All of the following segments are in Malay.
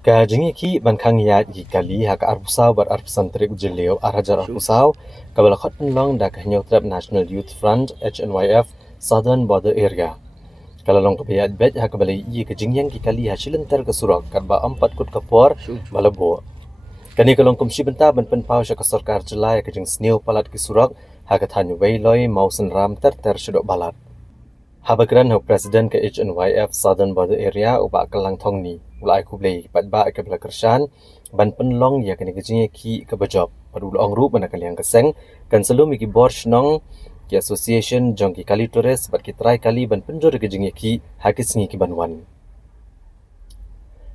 Kajingi ki bankang ya yi kali hak arbusau bar arbusantrik ujilio arhajar arbusau kabel khot penlong dak hanyot National Youth Front HNYF Southern Border Area. Kalau long kebiat bet hak kabel yi kajingyang ki kali hasilantar ke surak kadba 4 kut kapor balabo. Kani kalong kumsi benta ban penpau syak sarkar jelai kajing sneu palat ki surak hak thanyu weiloi mausen ram ter syudok balat. Habagran ho Presiden ke HNYF Southern Border Area ubak kelang thong ni ulai kublei patba ke belakersan ban penlong ya kini kejing ki ke bejop padul ong ru ban kaliang keseng kan selum ki bor shnong ki association jong ki kali tores bat ki try kali ban penjor kejing ki hakis ni ki banwan.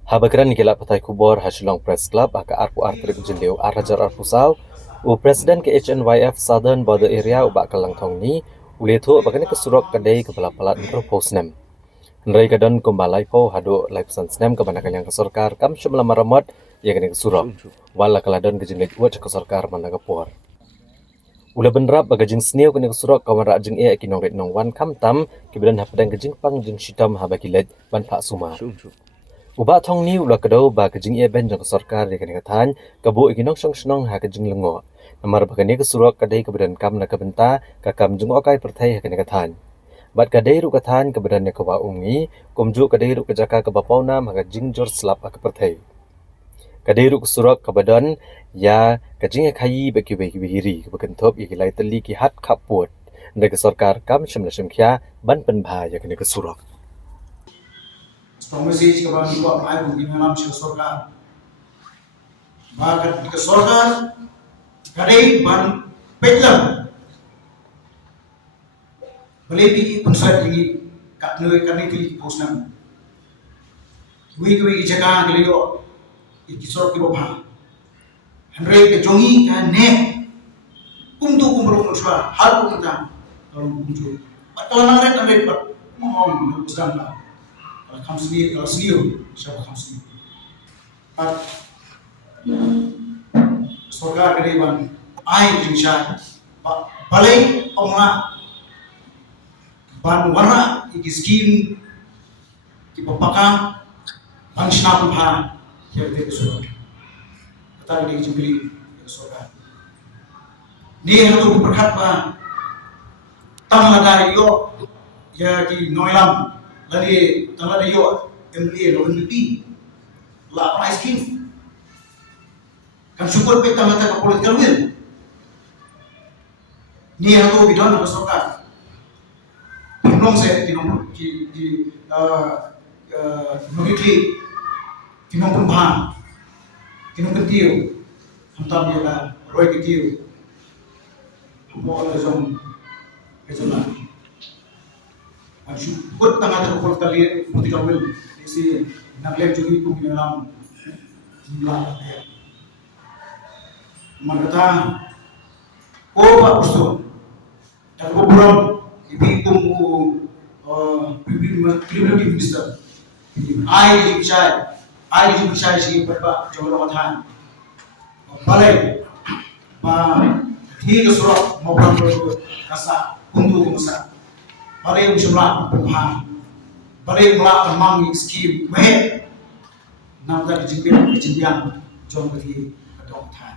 Habagran ni kila patai kubor hasilong press club aka arpu artrik jendeu arhajar arpusau u Presiden ke HNYF Southern Border Area ubak kelang thong ni uletho bagani kesurok kadai kepala palat propose nem. Nrai kadon kumbalai po hado live snem ke banakan yang kesorkar kam syamla maramot ya kani kesurok. Wala kaladon kejinget uat kesorkar managapor. Ula benrap bagajing sneu kani kesurok kawan rajing e kinong ret nong wan kam tam kibedan hapadang kejing pang jing shitam habakilet ban pak suma. Uba thong ni ula kadau ba kejing e ben jong kesorkar ya kani kathan kabo ikinong song snong ha kejing lengo. Namar bagani kesurok kadai kebedan kam na kebenta kakam jung okai perthai ha kani kathan. Bat kadai ru kathan kebedan ya kawa ungi kumju kadai ru kejaka ke bapau nam ha kejing jor slap ha perthai. Kadai ru kesurok kebedan ya kejing khayi beki hiri kebekentop ya kilai teli ki hat kaput. Ndai kesorkar kam syamla syamkhya ban penbha ya kani kesurok. Strong message ke bang ibu mai bu gini nam sih sorkar. Bakat ke sorkar kadai ban pelam. Beli unsur tinggi kat nilai kami kili posnam. Wih jaga keliyo ikisor ki bapa. Henry ke jongi kan ne kumtu kumro musra hal kita kalau muncul. Kalau nangret pak mau musram lah. Kalau sendiri siapa kamu sendiri. Sorga kedepan ai jinsha balai omla ban warna iki skim ki papaka bangshna pha yerde sorga kata di jungli sorga ni hatu berkat ba tamla yo ya ki noilam lagi tamla yo MLA lo MVP la apa skim kan syukur pe tamla ka political will ni hatu bidon ko sorga Pinong saya kinong ki nogitli kinong pumbang kinong ketiyo hantam dia lah roy ketiyo mo ala zong kezola asyuk kut tengah terpol kali political will isi naglem juga itu dalam jumlah magata ko pak usto dan ko buram ibi kumu pribadi minister ai dichai si berba jawab mathan balai ba thi surat maupun kasa kuntu kumasa balai jumlah pemaham balai mula amang skim we nam da dijimpian jom bagi kadong than